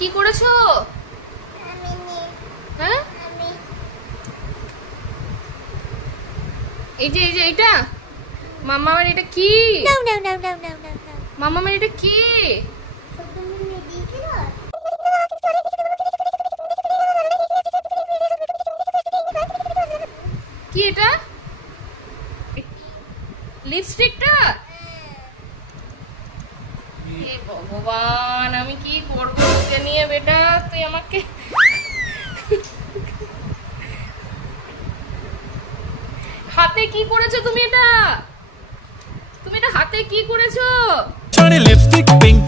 কি করেছো? হ্যাঁ এই যে এইটা মাম্মার, এটা কি? মাম্মার এটা কি? কি এটা? লিপস্টিকটা? হে ভগবান, আমি কি করবো তোকে নিয়ে বেটা? তুই আমাকে হাতে কি করেছো তুমি? এটা তুমি এটা হাতে কি করেছো? Lipstick pink.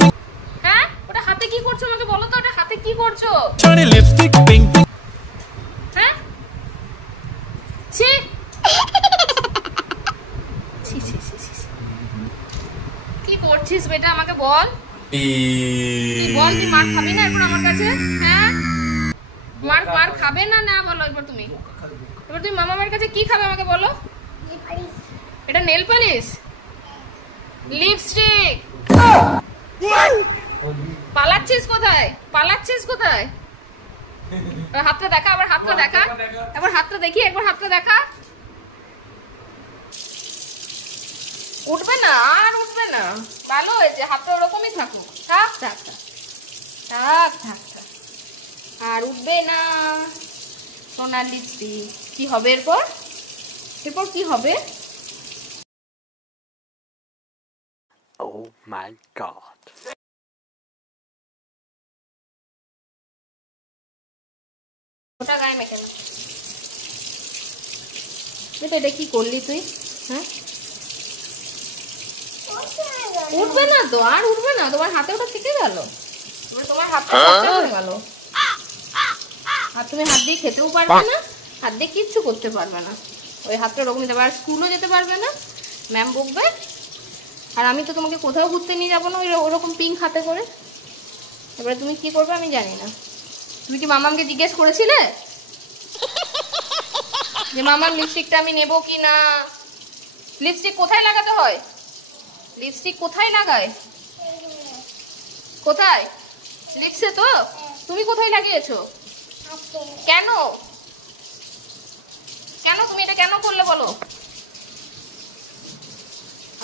হ্যাঁ ওটা হাতে কি করছো আমাকে বলো তো, ওটা হাতে কি করছো? Lipstick pink. হ্যাঁ ছি ছি ছি ছি ছি। কি করছিস বেটা আমাকে বল? তুই বল, তুই মার খাবি না এখন আমার কাছে? হ্যাঁ মার খাবে না? না বলো এবার তুমি মামার কাছে কি খাবে আমাকে বলো? এটা নেল পালিশ, লিপস্টিক। পালাচ্ছিস কোথায়? হাতটা দেখা, আবার হাতটা দেখা, একবার হাতটা দেখি, একবার হাতটা দেখা। উঠবে না, আর উঠবে না। ভালো হয়েছে, হাতটা ওরকমই থাকুক। থাক থাক থাক থাক থাক থাক, আর উঠবে না। সোনার লিপস্টিক। কি হবে এরপর? কি হবে? Oh my god. ওটা গায়ে মেখে না। এটা কি করলি তুই? হ্যাঁ উঠবে না তো, আর উঠবে না। তোমার হাতে ওটা থেকে গেল, তোমার হাতটা হয়ে গেল। আর তুমি হাত দিয়ে খেতেও পারবে না, হাত দিয়ে কিচ্ছু করতে পারবে না। ওই হাতটা ওরকমই দেবে, আর স্কুলও যেতে পারবে না, ম্যাম বকবে। আর আমি তো তোমাকে কোথাও ঘুরতে নিয়ে যাবো না ওরকম পিঙ্ক হাতে করে। এবারে তুমি কি করবে আমি জানি না। তুমি কি মামামকে জিজ্ঞেস করেছিলে যে মামার লিপস্টিকটা আমি নেবো কি না? লিপস্টিক কোথায় লাগাতে হয়? লিপস্টিক কোথায় লাগায়? কোথায়? লিপসে তো? তুমি কোথায় লাগিয়েছো? কেন তুমি এটা কেন করলে বলো?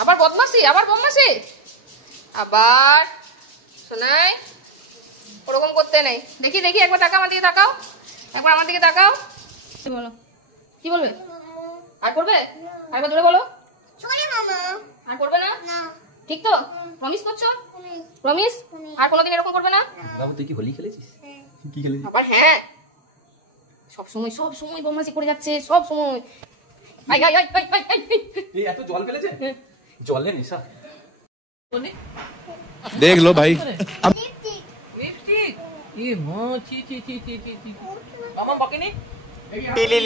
আবার বদমাসি, আবার শোনাই, ওরকম করতে নেই। দেখি একবার তাকাও আমার দিকে, তাকাও। বলো কি বলবে? আর করবে? আরেকবার জোরে বলো। আর করবে না? ঠিক তো? প্রমিস করছো? প্রমিস? আর কোনোদিন এরকম করবে না? বাবু তুই কি হোলি খেলেছিস? কি খেলেছিস? আবার হ্যাঁ, সব সময় বদমাশি করে যাচ্ছে, সব সময়। এই এত জল ফেলেছে? জলে নেশা। देख लो भाई। লিপস্টিক এ মা, ছি ছি ছি ছি ছি। মামা বকেনি? টিলি